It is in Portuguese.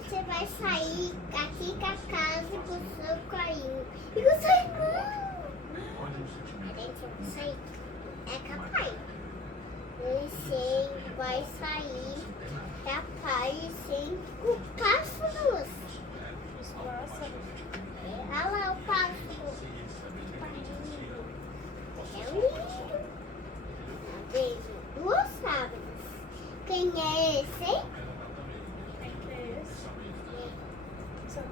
você vai sair aqui com a casa com o seu caindo. E você não. A gente vai sair. É capaz. Você vai sair capaz sem culpar